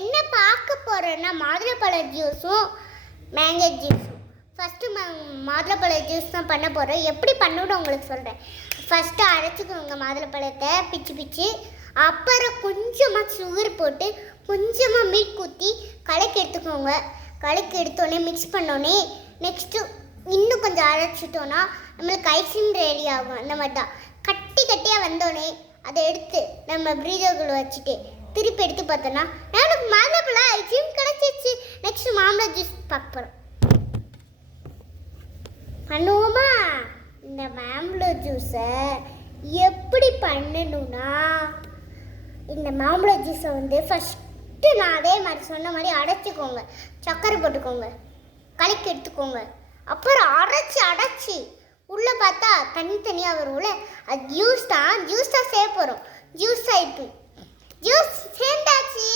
என்ன பார்க்க போகிறேன்னா மாதுளப்பழ ஜூஸும் மேங்கோ ஜூஸும். ஃபஸ்ட்டு மாதுளப்பழ ஜூஸ் தான் பண்ண போகிறேன். எப்படி பண்ணணும்னு உங்களுக்கு சொல்கிறேன். ஃபஸ்ட்டு அரைச்சிக்கோங்க மாதுளப்பழத்தை பிச்சு. அப்புறம் கொஞ்சமாக சுகர் போட்டு கொஞ்சமாக மீட் ஊற்றி கலக்கி எடுத்துக்கோங்க. கலக்கி எடுத்தோடனே மிக்ஸ் பண்ணோடனே நெக்ஸ்ட்டு இன்னும் கொஞ்சம் அரைச்சிட்டோன்னா நம்மளுக்கு ஐஸ்கிரீம் ரெடி ஆகும். அந்த மாதிரி தான் கட்டியாக வந்தோடனே அதை எடுத்து நம்ம ப்ரீஜருக்குள்ள வச்சுட்டு திருப்பி எடுத்து பார்த்தோன்னா எனக்கு மாதுளப்பழ ஐஸ்கிரீம் கிடச்சிச்சு. நெக்ஸ்ட் மாம்பழ ஜூஸ் பார்க்க போகிறோம். பண்ணுவோமா? இந்த மாம்பழ ஜூஸை எப்படி பண்ணணும்னா, இந்த மாம்பழ ஜூஸை ஃபஸ்ட்டு நான் அதே மாதிரி சொன்ன மாதிரி அடைச்சிக்கோங்க. சர்க்கரை போட்டுக்கோங்க, கலக்கி எடுத்துக்கோங்க. அப்புறம் அடைச்சி உள்ளே பார்த்தா தனியாக வரும்ல, அது ஜூஸ் தான் சேர்க்க போகிறோம். ஜூஸ் சேர்ந்தாச்சு.